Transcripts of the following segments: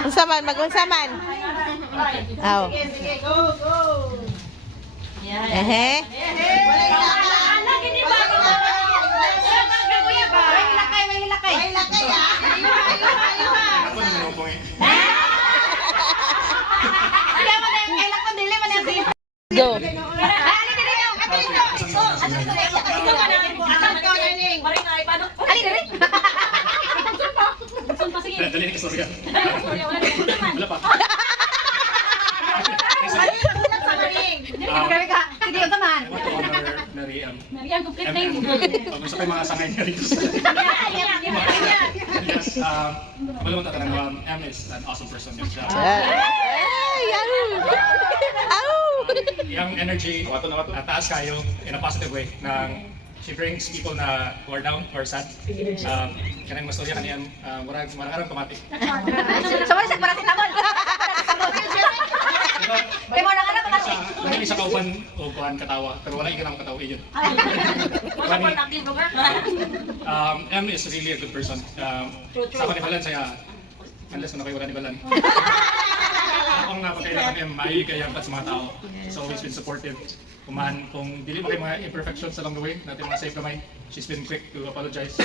Unsaman, mag-unsaman. Aw. Sige, go, go. Ehe. Go. Dali ka sorry. Wala pa. Sige, yung taman. I want to honor Mariam, complete name. Gusto ko yung mga sangay niya rito. Yes, wala mo tatanong, Em is an awesome person. Ay, Yung energy, taas kayo in a positive way. She brings people who are down or sad. Kanang mas tuloy kaniyang marang tumatik. Sama sa para sinamon. Kaya mo na ka na kasi. Lagi sa kauban o kuhan katawa, pero wala ikanang katawa yun. Em is really a good person. Sa ako ni Balan saya, unless na kayo wala ni Balan. Akong napakailangan Em, maayo kaya sa mga tao. She's always been supportive. Kung dili mo kayo mga imperfections along the way, natin mga safe kamay, she's been quick to apologize sa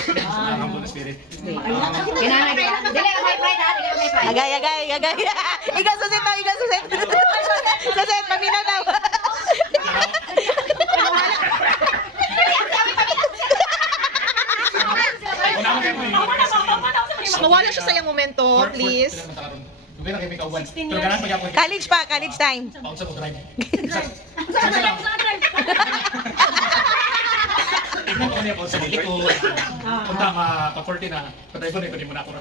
humble na spirit. Dili ka may pride ha, dili ka may pride. agay. Ikaw susit daw, Susit, paminaw daw. Mawala siya sa iyang momento, please. College time. Tignan ko niya po sa likod. Punta ka pa-40 na. Patay ko di mo na ako.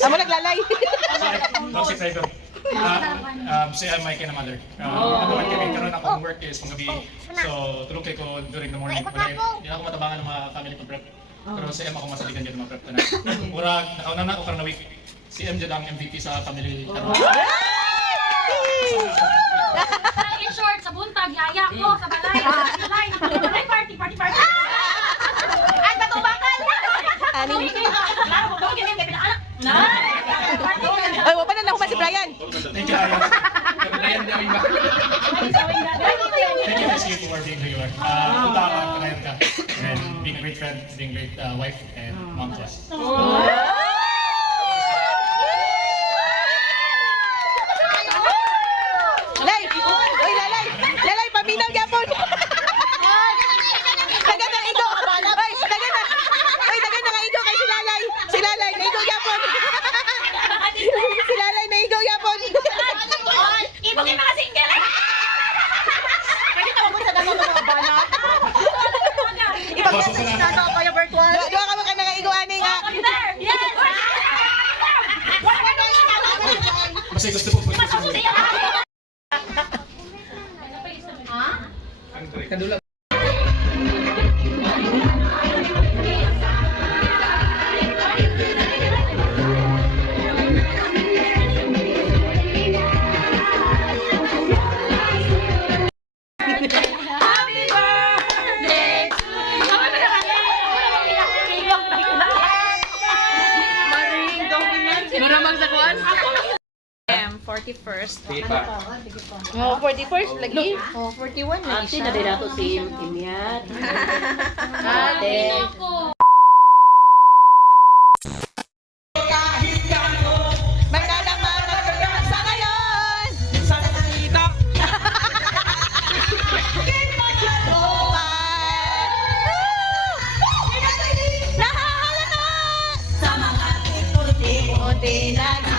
Amo naglalay. Toxic driver. Si Mike and mother. Naman kami karoon akong work is panggabi. So, tulog kayo ko during the morning. Hindi ako matabangan ng mga family ko prep. Pero si M ako masaligan dyan ng mga prep ko na. Murag, nakauna na ako karang na week. Si M dyan ang MVP sa family. In short, sa buntag, yaya ko, sa balay, party. Ay, patubakal! Aning. Klaro, kung gawin ganyan, kaya pinaanak. Ryan. Thank you, Ryan. Ryan, gawin ba? Thank you, Miss Kate, for being who you are. Punta ka, Ryan ka. And being a great friend, being a great wife and mom to us. Lalay! Uy, lalay! Lalay, paminaw yapon! Dagan ng igo! Uy, dagan na! Uy, dagan na nga igo kay si lalay! Si lalay, naigo yapon! Si lalay, naigo yapon! Ibang yung mga single. Pwede ka mo sa dalawa mga banat. Ibang Pasok message na. na daw kaya virtual. Doa ka mo ka nangaigo ani nga! Kami there. Yes. Kasi gusto po po. Masusunod yan. Kadula. Happy birthday to you. Maramang sa kuwan. 41st. Oh, 41st lagi. Oh, 41 na Ate na din nato si Imyat. Ate. Ako. Magandang mga sa ngayon! Sa dito! Nahahalata! Sa mga tikuti-uti na